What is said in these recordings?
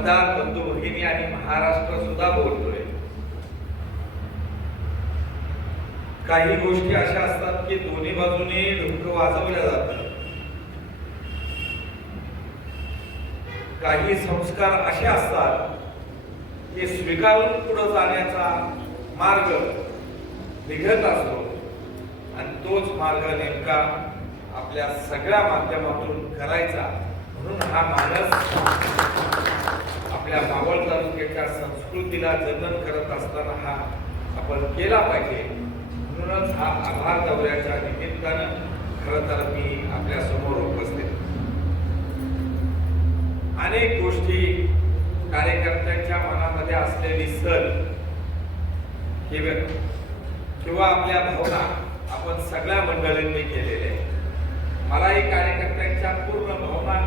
मतदार बंधू म्हणजे भगिनी आणि महाराष्ट्र सुद्धा बोलतोय. काही गोष्टी अशा असतात की दोन्ही बाजूने डोकं वाजवल्या जातात. काही संस्कार असे असतात की स्वीकारून पुढे जाण्याचा मार्ग निघत असतो. आणि तोच मार्ग नेमका आपल्या सगळ्या माध्यमातून करायचा. म्हणून हा माणस आपल्या मावळ तालुक्याच्या संस्कृतीला जतन करत असताना हा आपण केला पाहिजे. म्हणूनच हा आभार दौऱ्याच्या निमित्तानं खरं तर मी आपल्यासमोर उपस्थित अनेक गोष्टी कार्यकर्त्यांच्या मनामध्ये असलेली सण किंवा किंवा आपल्या भावना आपण सगळ्या मंडळींनी केलेल्या आहेत. मलाही कार्यकर्त्यांच्या पूर्ण भावना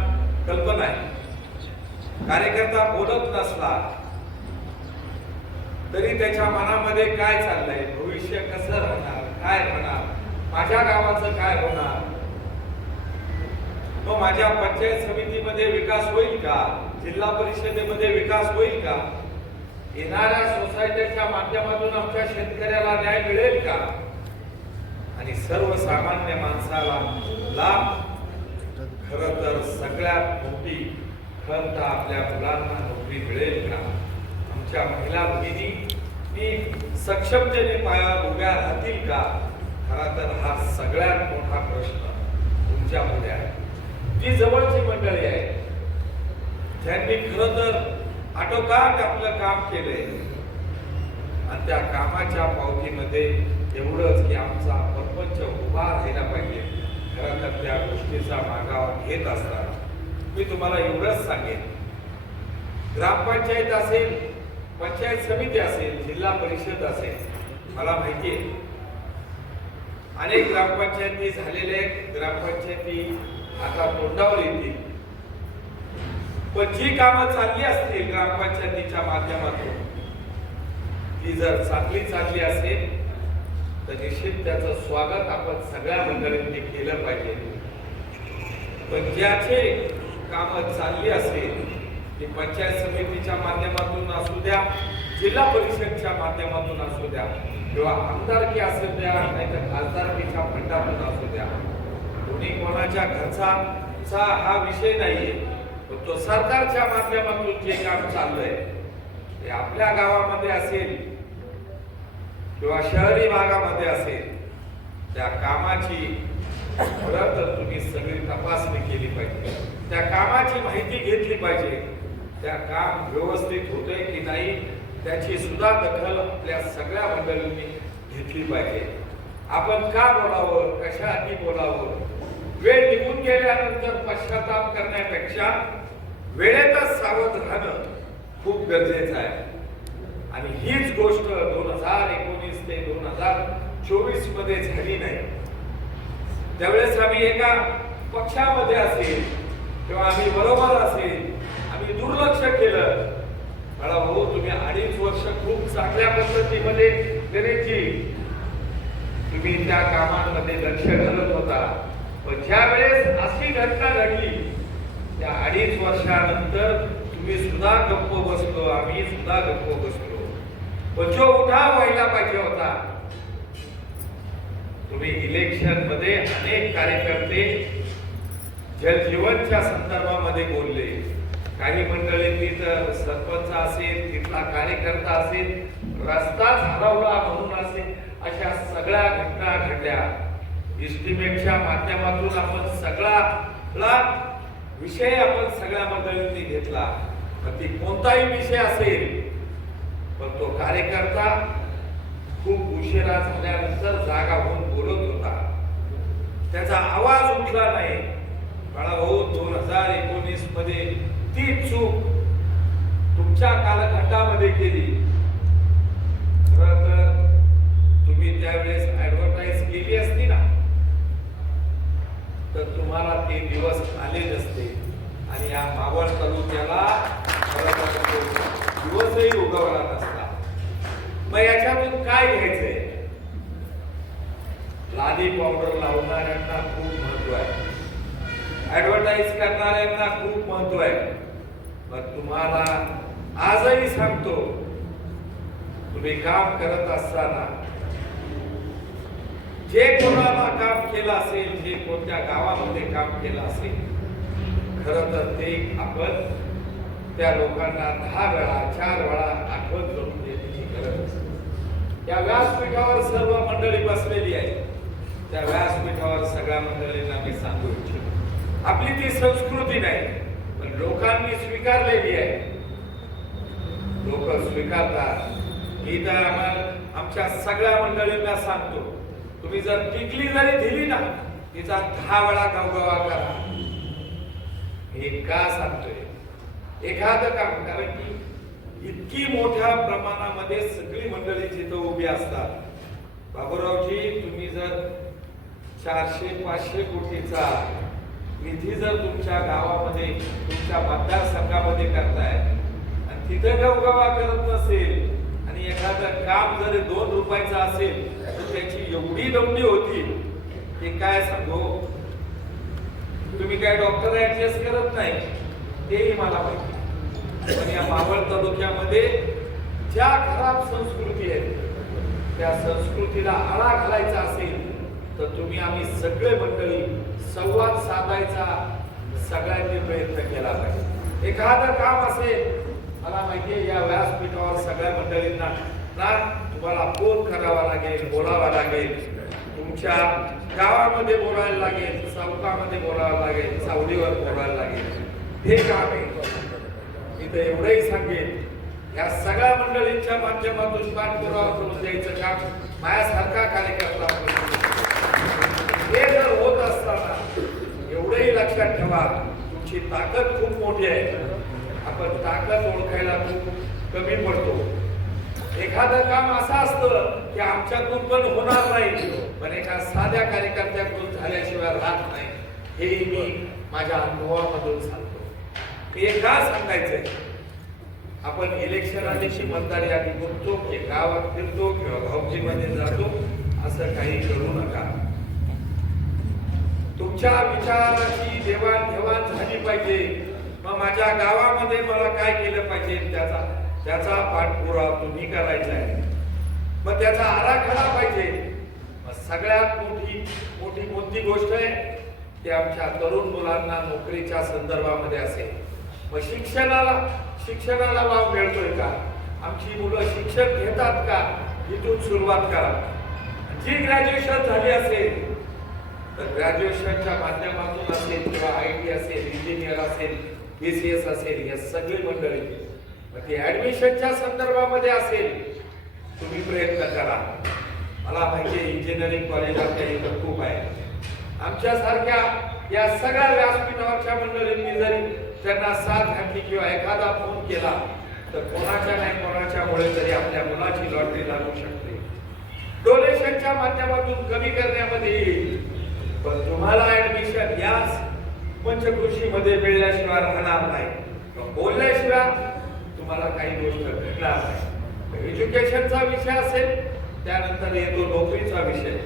कल्पना आहे. कार्यकर्ता बोलत नसला तरी त्याच्या मनामध्ये काय चाललंय? भविष्य कसं राहणार? काय होणार? माझ्या गावाचं काय होणार? तो माझ्या पंचायत समितीमध्ये विकास होईल का? जिल्हा परिषदेमध्ये विकास होईल का? येणाऱ्या सोसायटीच्या माध्यमातून आमच्या शेतकऱ्याला न्याय मिळेल का? आणि सर्वसामान्य माणसाला लाभ खर तर सगळ्यात मोठी खंत आपल्या मुलांना नोकरी मिळेल का? आमच्या महिला भगिनी मी सक्षमतेने पायावर उभ्या राहतील का? खरा तर हा सगळ्यात मोठा प्रश्न तुमच्यापुढे आहे. जी जवळची मंडळी आहे ज्यांनी खरं तर आटोकाट आपलं काम केलंय. आणि त्या कामाच्या पावतीमध्ये एवढंच की आमचा प्रपंच उभा राहिला पाहिजे. खरं तर त्या गोष्टीचा मागावा घेत असताना मी तुम्हाला एवढंच सांगेन. ग्रामपंचायत असेल पंचायत समिती असेल जिल्हा परिषद असेल मला माहिती आहे. अनेक ग्रामपंचायती झालेल्या आहेत. ग्रामपंचायती आता तोंडावर येतील. पण जी कामं चालली असतील ग्रामपंचायतीच्या माध्यमातून ती जर चांगली चालली असेल तर निश्चित त्याचं स्वागत आपण सगळ्या मंडळींनी केलं पाहिजे. पण ज्याचे कामं चालली असेल ते पंचायत समितीच्या माध्यमातून असू द्या जिल्हा परिषदच्या माध्यमातून असू द्या किंवा आमदारकी असू द्या नाही तर खासदारकीच्या फंडातून असू द्या. कोणी कोणाच्या घरचा चा हा विषय नाहीये पण तो सरकारच्या माध्यमातून जे काम चाललंय ते आपल्या गावामध्ये असेल किंवा शहरी भागामध्ये असेल त्या कामाची खरं तर तुम्ही सगळी तपासणी केली पाहिजे. त्या कामाची माहिती घेतली पाहिजे. त्या काम व्यवस्थित होतंय की नाही त्याची सुद्धा दखल आपल्या सगळ्या मंडळींनी घेतली पाहिजे. आपण का बोलावं कशाआधी बोलावं? वेळ निघून गेल्यानंतर पश्चाताप करण्यापेक्षा वेळेतच सावध राहणं खूप गरजेचं आहे. आणि हीच गोष्ट दोन हजार एकोणीस ते दोन हजार चोवीसमध्ये झाली नाही. त्यावेळेस आम्ही एका पक्षामध्ये असेल किंवा आम्ही बरोबर असेल आम्ही दुर्लक्ष केलं. मला भाऊ तुम्ही अडीच वर्ष खूप चांगल्या पद्धतीमध्ये गणेशजी तुम्ही त्या कामांमध्ये लक्ष घालत होता. पण ज्या वेळेस अशी घटना घडली त्या अडीच वर्षानंतर तुम्ही सुद्धा गप्प बसलो आम्ही सुद्धा गप्प बसलो. बचो उठा व्हायला पाहिजे होता. तुम्ही इलेक्शनमध्ये अनेक कार्यकर्ते जलजीवनच्या संदर्भामध्ये बोलले काही मंडळींनी तर सरपंच असेल तिथला कार्यकर्ता असेल रस्ताच हरवला म्हणून असेल अशा सगळ्या घटना घडल्या. इस्टिमेटच्या माध्यमातून आपण सगळा विषय आपण सगळ्या मंडळींनी घेतला. ती कोणताही विषय असेल पण तो कार्यकर्ता खूप उशिरा झाल्यानंतर जागा होऊन बोलत होता. त्याचा आवाज उठला नाही. बाळाभाऊ दोन हजार एकोणीसमध्ये ती चूक तुमच्या कालखंडामध्ये केली. खरं तर तुम्ही त्यावेळेस ऍडव्हर्टाईज केली असती ना तर तुम्हाला ते दिवस आले नसते. आणि या मावळ तालुक्याला म्हणजे दिवसही उगवला नसता. मग याच्यातून काय घ्यायचंय? लादी पावडर लावणाऱ्यांना खूप महत्त्व आहे. ऍडव्हर्टाईज करणाऱ्यांना खूप महत्त्व आहे. पण तुम्हाला आजही सांगतो तुम्ही काम करत असताना जे कोणाला काम केलं असेल जे कोणत्या गावामध्ये काम केलं असेल खरं तर ते आपण त्या लोकांना दहा वेळा चार वेळा आठवण करून देण्याची गरज असते या व्यासपीठावर सर्व मंडळी बसलेली आहे त्या व्यासपीठावर सगळ्या मंडळींना मी सांगू इच्छितो. आपली ती संस्कृती नाही पण लोकांनी स्वीकारलेली आहे. लोक स्वीकारतात. ही तर आम्हाला आमच्या सगळ्या मंडळींना सांगतो तुम्ही जर टिकली जरी दिली ना तिचा दहा वेळा गवगवा करा. हे का सांगतोय. एखादं काम कारण की इतकी मोठ्या प्रमाणामध्ये सगळी मंडळी जिथं उभी असतात बाबूरावजी तुम्ही जर चारशे पाचशे कोटीचा निधी जर तुमच्या गावामध्ये तुमच्या मतदारसंघामध्ये करताय आणि तिथं गवगवा करत नसेल आणि एखादं काम जर दोन रुपयाचं असेल तर त्याची एवढी दमडी होती ते काय सांगू? तुम्ही काय डॉक्टर ऍडजस्ट करत नाही? तेही मला माहिती पण या मावळ तालुक्यामध्ये ज्या खराब संस्कृती आहेत त्या संस्कृतीला आळा घालायचा असेल तर तुम्ही आम्ही सगळे मंडळी संवाद साधायचा सगळ्यांनी प्रयत्न केला पाहिजे. एखादं काम असेल मला माहितीये या व्यासपीठावर सगळ्या मंडळींना ना तुम्हाला फोन करावा लागेल बोलावा लागेल. तुमच्या गावामध्ये बोलायला लागेल चौकामध्ये बोलावं लागेल सावलीवर बोलायला लागेल. हे काम आहे. एवढंही सांगेन या सगळ्या मंडळींच्या माध्यमातून पाठपुरावा करून द्यायचं काम माझ्यासारखा कार्यकर्ता हे जर होत असताना एवढंही लक्षात ठेवा तुमची ताकद खूप मोठी आहे. आपण ताकद ओळखायला खूप कमी पडतो. एखादं काम असं असतं की आमच्यातून पण होणार नाही पण एका साध्या कार्यकर्त्याकडून झाल्याशिवाय राहत नाही. हे मी माझ्या अनुभवामधून सांगतो. हे का सांगायचंय आपण इलेक्शन आली की मतदार यादी बघतो की गावात फिरतो किंवा भाऊजीमध्ये जातो असं काही करू नका. तुमच्या विचाराची देवाणघेवाण झाली पाहिजे. मग माझ्या गावामध्ये मला काय केलं पाहिजे त्याचा त्याचा पाठपुरावा तुम्ही करायचा आहे. मग त्याचा आराखडा पाहिजे. मग सगळ्यात मोठी मोठी कोणती गोष्ट आहे? की आमच्या तरुण मुलांना नोकरीच्या संदर्भामध्ये असेल. मग शिक्षणाला शिक्षणाला वाव मिळतोय का? आमची मुलं शिक्षण घेतात का? इथून सुरुवात करा. जी ग्रॅज्युएशन झाली असेल तर ग्रॅज्युएशनच्या माध्यमातून असेल किंवा आय टी असेल इंजिनियर असेल बी सी एस असेल या सगळी मंडळी. मग ती ऍडमिशनच्या संदर्भामध्ये असेल तुम्ही प्रयत्न करा. मला माहिती आहे इंजिनिअरिंग कॉलेज आपल्या इथं खूप आहे. आमच्या सारख्या या सगळ्या व्यासपीठावरच्या मंडळींनी जरी त्यांना साथ घातली किंवा एखादा फोन केला तर कोणाच्या नाही कोणाच्या मुळे तरी आपल्या मुलाची लॉटरी लागू शकते. डोनेशनच्या माध्यमातून कमी करण्यामध्ये पण तुम्हाला ऍडमिशन याच पंचकृषीमध्ये मिळल्याशिवाय राहणार नाही. बोलल्याशिवाय तुम्हाला काही गोष्ट भेटणार नाही. एज्युकेशनचा विषय असेल त्यानंतर येतो नोकरीचा विषय.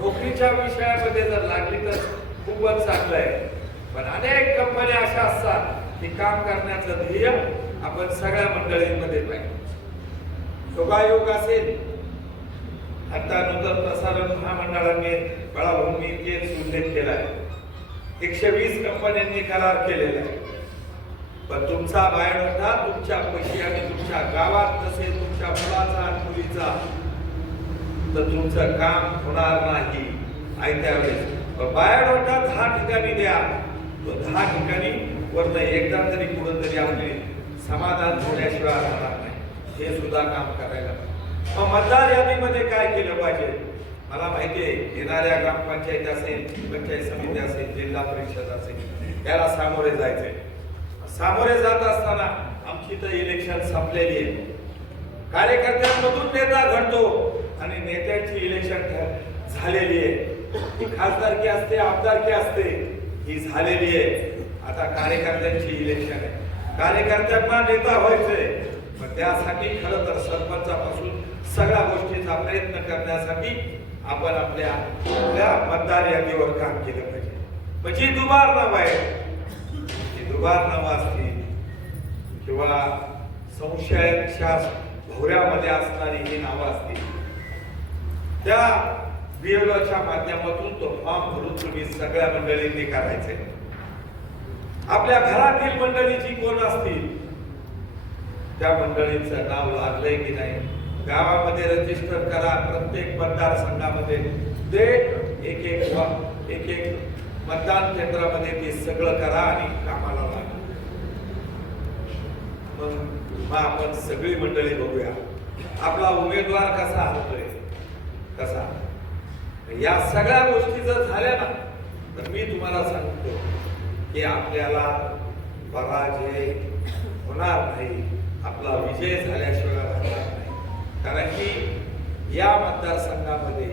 नोकरीच्या विषयामध्ये जर लागली तर खूपच चांगलं आहे. पण अनेक कंपन्या अशा असतात की काम करण्याचं ध्येय आपण सगळ्या मंडळींमध्ये पाहिजे. योगायोग असेल आता नूतन प्रसारण महामंडळाने बळाभूमी उल्लेख केला आहे एकशे वीस कंपन्यांनी करार केलेला आहे पण तुमचा बायोडाटा तुमच्या पैशी आणि तुमच्या गावात तसेच तुमच्या मुलाचा आणि मुलीचा तर तुमचं काम होणार नाही. आयत्या वेळेस बायोडाटा दहा ठिकाणी द्या. तो दहा ठिकाणी वरनं एकदा तरी कुठं तरी आपले समाधान होण्याशिवाय राहणार नाही. हे सुद्धा काम करायला पाहिजे. मग मतदार यादीमध्ये काय केलं पाहिजे? मला माहिती आहे येणाऱ्या ग्रामपंचायत असेल पंचायत समिती असेल जिल्हा परिषद असेल त्याला सामोरे जायचंय. सामोरे जात असताना आमची तर इलेक्शन संपलेली आहे. कार्यकर्त्यांमधून नेता घडतो आणि नेत्यांची इलेक्शन झालेली आहे. खासदारकी असते आमदारकी असते ही झालेली आहे. आता कार्यकर्त्यांची इलेक्शन आहे. कार्यकर्त्यांना नेता व्हायचंय. पण त्यासाठी खरं तर सरपंचापासून सगळ्या गोष्टीचा प्रयत्न करण्यासाठी आपण आपल्या आपल्या मतदार यादीवर काम केलं पाहिजे. म्हणजे दुबार नाव आहे ती दुबार नावं असतील किंवा संशयाच्या भोवऱ्यामध्ये असणारी ही नावं असतील त्या बिएलओच्या माध्यमातून तो फॉर्म भरून तुम्ही सगळ्या मंडळींनी करायचे आपल्या घरातील मंडळी जी कोण असतील त्या मंडळींचं नाव लागलंय की नाही? गावामध्ये रजिस्टर करा प्रत्येक मतदारसंघामध्ये ते एक एक एक एक मतदान केंद्रामध्ये ते सगळं करा आणि कामाला लागा. मग मग आपण सगळी मंडळी बघूया. आपला उमेदवार कसा हरतोय कसा? या सगळ्या गोष्टी जर झाल्या ना तर मी तुम्हाला सांगतो की आपल्याला पराजय होणार नाही. आपला विजय झाल्याशिवाय राहणार नाही. कारण की या मतदारसंघामध्ये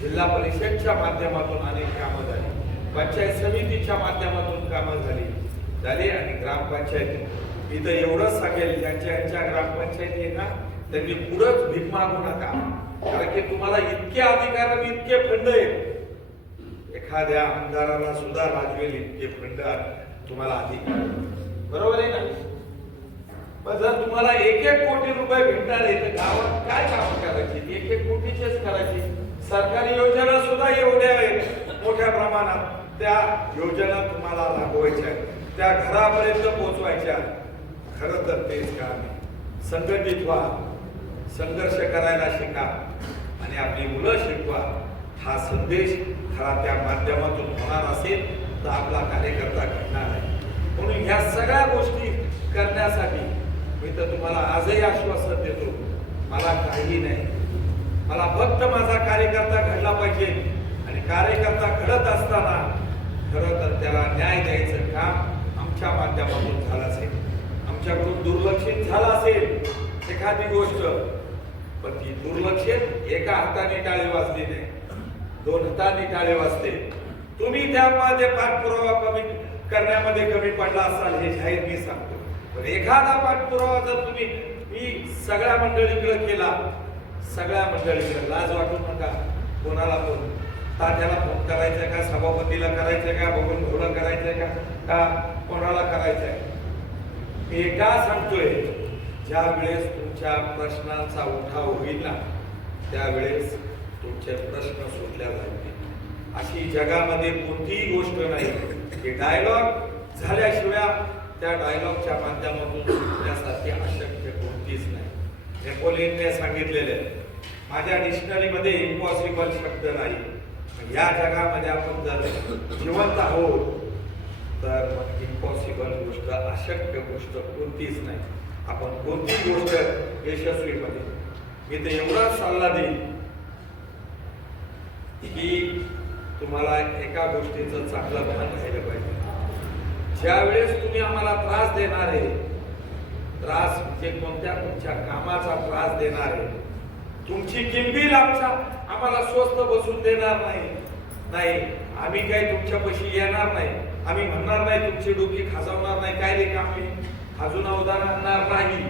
जिल्हा परिषदच्या माध्यमातून अनेक कामं झाली. पंचायत समितीच्या माध्यमातून कामं झाली. झाली आणि ग्रामपंचायत. इथं एवढंच सांगेल ज्यांच्या यांच्या ग्रामपंचायती आहे ना त्यांनी पुढंच भीक मागू नका. कारण की तुम्हाला इतके अधिकार आणि इतके फंड आहेत. एखाद्या आमदाराला सुद्धा राजवेल इतके फंड तुम्हाला अधिकार बरोबर आहे ना? पण जर तुम्हाला एक एक कोटी रुपये भेटणार आहे तर गावात काय काम करायची? एक एक कोटीचेच करायची. सरकारी योजना सुद्धा एवढ्या आहेत मोठ्या प्रमाणात. त्या योजना तुम्हाला राबवायच्या त्या घरापर्यंत पोहोचवायच्या खरं तर तेच काम आहे. संघटित व्हा. संघर्ष करायला शिका. आणि आपली मुलं शिकवा. हा संदेश खरा त्या माध्यमातून होणार असेल तर आपला कार्यकर्ता घडणार आहे. म्हणून ह्या सगळ्या गोष्टी करण्यासाठी मी तर तुम्हाला आजही आश्वासन देतो मला काही नाही. मला फक्त माझा कार्यकर्ता घडला पाहिजे आणि कार्यकर्ता घडत असताना खरं तर त्याला न्याय द्यायचं काम आमच्या माध्यमातून झालं असेल. आमच्याकडून दुर्लक्षित झालं असेल एखादी गोष्ट. पण ती दुर्लक्षित एका हाताने टाळे वाजली नाही. दोन हाताने टाळे वाजते. तुम्ही त्यामध्ये पाठपुरावा कमी करण्यामध्ये कमी पडला असाल हे जाहीर मी सांगतो. एखादा पाठपुरावा जर तुम्ही मी सगळ्या मंडळीकडे केला सगळ्या मंडळीकडे लाज वाटू नका. कोणाला पण. तात्याला फोन करायचा का? सभापतीला करायचं का? बघून घोडं करायचंय का? का कोणाला करायचंय? मी एका सांगतोय ज्या वेळेस तुमच्या प्रश्नांचा उठाव होईल ना त्यावेळेस तुमचे प्रश्न सुटल्या जातील. अशी जगामध्ये कोणतीही गोष्ट नाही. की डायलॉग झाल्याशिवाय त्या डायलॉगच्या माध्यमातून शिकण्यासारखी अशक्य कोणतीच नाही. नेपोलियनने सांगितलेले आहे. माझ्या डिक्शनरीमध्ये इम्पॉसिबल शब्द नाही. या जगामध्ये आपण जर जिवंत आहोत तर मग इम्पॉसिबल गोष्ट अशक्य गोष्ट कोणतीच नाही. आपण कोणती गोष्ट यशस्वीमध्ये मी तर एवढाच सल्ला देईन की तुम्हाला एका गोष्टीचं चांगलं भान राहिलं पाहिजे. ज्या वेळेस तुम्ही आम्हाला त्रास देणार आहे त्रास म्हणजे कोणत्या तुमच्या कामाचा त्रास देणार आहे तुमची किंबील आमच्या आम्हाला स्वस्त बसून देणार नाही. नाही आम्ही काही तुमच्यापाशी येणार नाही. आम्ही म्हणणार नाही तुमची डोकी खाजवणार नाही काय रे कामी खाजून अवधान आणणार नाही.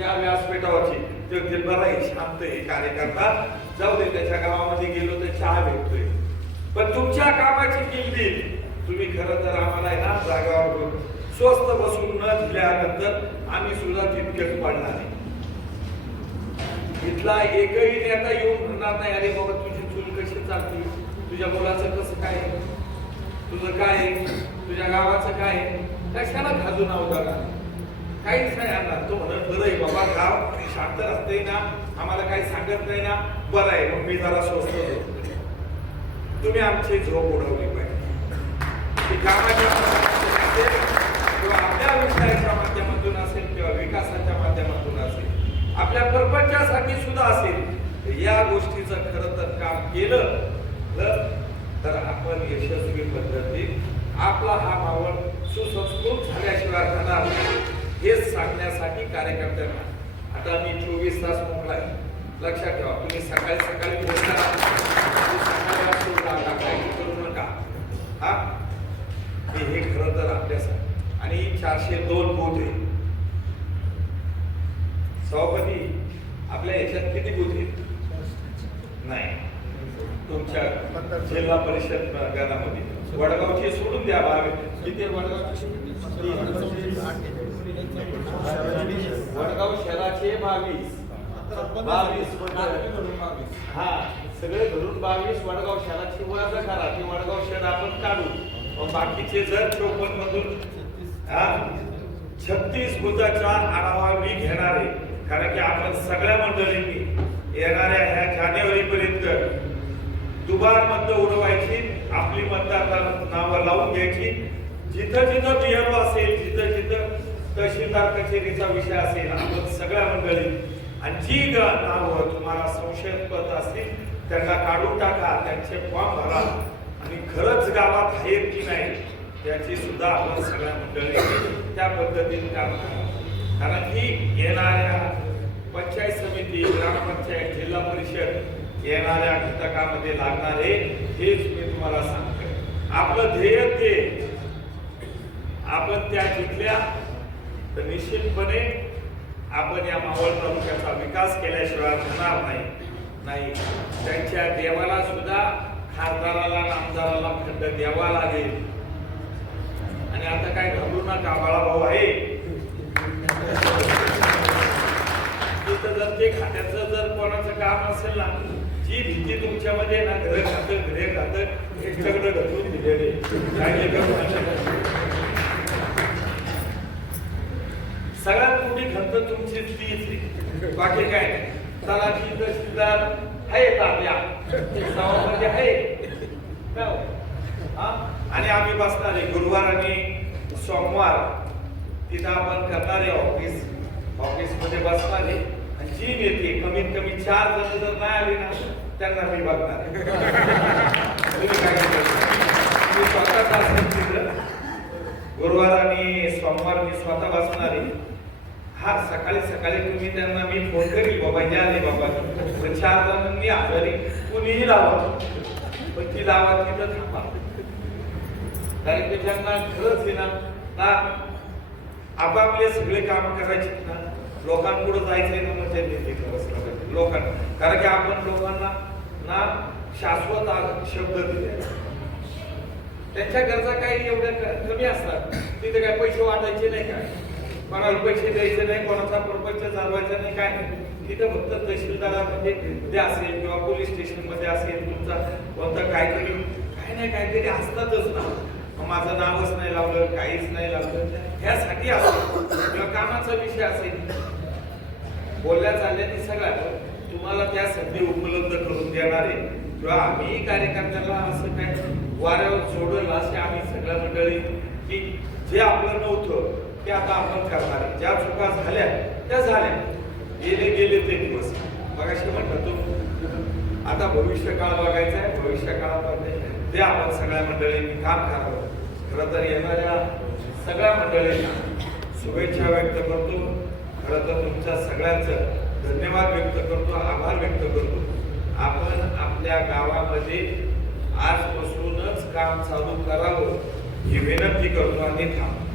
या व्यासपीठावरची ते बरं आहे शांत आहे कार्यकर्ता जाऊ दे त्याच्या गावामध्ये गेलो तर चहा भेटतोय. पण तुमच्या कामाची किंमती तुम्ही खरं तर आम्हाला आहे ना जागावर स्वस्त बसून न दिल्यानंतर आम्ही सुद्धा तितकेच पडणार नाही इथला एकही नेता येऊन म्हणणार नाही अरे बाबा तुझी चूल कशी चालते? तुझ्या मुलाचं कसं काय तुझं काय आहे? तुझ्या गावाचं काय आहे? कशाला खाजून अवतारा काहीच नाही आणणार. तो म्हणत बरं आहे बाबा गाव शांत असते ना. आम्हाला काही सांगत नाही ना. बरं आहे मग मी जरा स्वस्त तुम्ही आमची झोप उडवली. कामाच्या माध्यमातून असेल किंवा आपल्या व्यवसायाच्या माध्यमातून असेल किंवा विकासाच्या माध्यमातून असेल आपल्या प्रपंचासाठी सुद्धा असेल तर या गोष्टीचं खरं तर काम केलं तर- तर आपण यशस्वी पद्धतीत आपला हा मावळ सुसंस्कृत झाल्याशिवाय राहणार नाही. हेच सांगण्यासाठी कार्यकर्त्यांना आता मी चोवीस तास मोकळा आहे लक्षात ठेवा तुम्ही सकाळी सकाळी पोहोचणार सकाळी करू नका हा की हे खरं तर आपल्यासाठी. आणि चारशे दोन बूथ आहे. सभापती आपल्या याच्यात किती बूथ आहेत? नाही. तुमच्या जिल्हा परिषद गणामध्ये. वडगावची सोडून द्या भाग किती आहे वडगाव शहराचे बावीस. बावीस म्हणजे- हा सगळे धरून बावीस वडगाव शहराची वजा करा. ते वडगाव शहर आपण काढू. बाकीचे जर चौपन्न मधून छत्तीस बुद्धाचा आढावा मी घेणार आहे. कारण की आपण सगळ्या मंडळींनी येणाऱ्या ह्या जानेवारी पर्यंत दुबार मत उडवायची आपली मतदार नावं लावून घ्यायची. जिथं जिथं बिअर असेल जिथं जिथं तहसीलदार कचेरीचा विषय असेल आपण सगळ्या मंडळी आणि जी ग नावं तुम्हाला संशयास्पद असतील त्यांना काढून टाका त्यांचे फॉर्म भरा. आणि खरंच गावात आहेत की नाही त्याची सुद्धा आपण सगळ्या मंडळी त्या पद्धतीने काम करा कारण की येणाऱ्या पंचायत समिती ग्रामपंचायत जिल्हा परिषद येणाऱ्या घटकामध्ये लागणारे हेच मी तुम्हाला सांगतोय. आपलं ध्येय ते. आपण त्या जिंकल्या तर निश्चितपणे आपण या मावळ तालुक्याचा विकास केल्याशिवाय होणार नाही. नाही. त्यांच्या देवाला सुद्धा खासदाराला आमदाराला खंड द्यावा लागेल. आणि आता काय घाबरू नका बाळाभाऊ आहे. जर ते खात्याचं जर कोणाचं काम असेल ना जी भीती तुमच्यामध्ये ना घर खातं घरे खात हे सगळं ढकलून दिलेले सगळ्यात मोठी खंत तुमची तीच आहे. बाकी काय? नाही तलाठी तहसीलदार आहेत आपल्या म्हणजे आहे आणि आम्ही बसणार आहे गुरुवार आणि सोमवार. तिथं आपण करणार आहे ऑफिस ऑफिसमध्ये बसणारे. बसणार आहे आणि जी येते कमीत कमी चार जण जर नाही आली ना त्यांना मी बघणार. आहे. मी स्वतः गुरुवार आणि सोमवार मी स्वतः बसणार. आहे हा सकाळी सकाळी तुम्ही त्यांना मी फोन करील बाबा या नाही बाबा पण चार जणांनी आजारी कुणीही लावा. पण ती लावा तिथं थांबा. कारण की त्यांना खरंच आहे ना आपापले सगळे काम करायचे ना लोकांपुढे जायचंय ना मग त्यांनी ते करायचं. लोकांना. कारण की आपण लोकांना ना शाश्वत शब्द दिले त्यांच्या गरजा काही एवढ्या कमी असतात तिथे काय पैसे वाटायचे नाही काय कोणाला पैसे द्यायचे नाही कोणाचा प्रपंच चालवायचा नाही काय नाही. तिथं फक्त तहसीलदारामध्ये म्हणजे ते असेल किंवा पोलीस स्टेशनमध्ये असेल तुमचा कोणता काहीतरी काही नाही काहीतरी असतातच ना. माझं नावच नाही लावलं काहीच नाही लावलं. ह्यासाठी असेल किंवा कामाचा विषय असेल. बोलल्या चालल्याने सगळ्या तुम्हाला त्या संधी उपलब्ध करून देणार आहे. किंवा आम्ही कार्यकर्त्याला असं काय वाऱ्यावर सोडलं असे आम्ही सगळ्या मंडळी की जे आपलं नव्हतं ते आता आपण करणार आहे. ज्या चुका झाल्या त्या झाल्या. गेले गेले ते दिवस. मगाशी म्हटलं तो. आता भविष्य काळ बघायचा आहे भविष्य काळामध्ये ते आपण सगळ्या मंडळींनी काम करावं खरं तर येणाऱ्या सगळ्या मंडळींना शुभेच्छा व्यक्त करतो. खरं तर तुमच्या सगळ्यांचं धन्यवाद व्यक्त करतो. आभार व्यक्त करतो. आपण आपल्या गावामध्ये आजपासूनच काम चालू करावं. ही विनंती करतो आणि थांबतो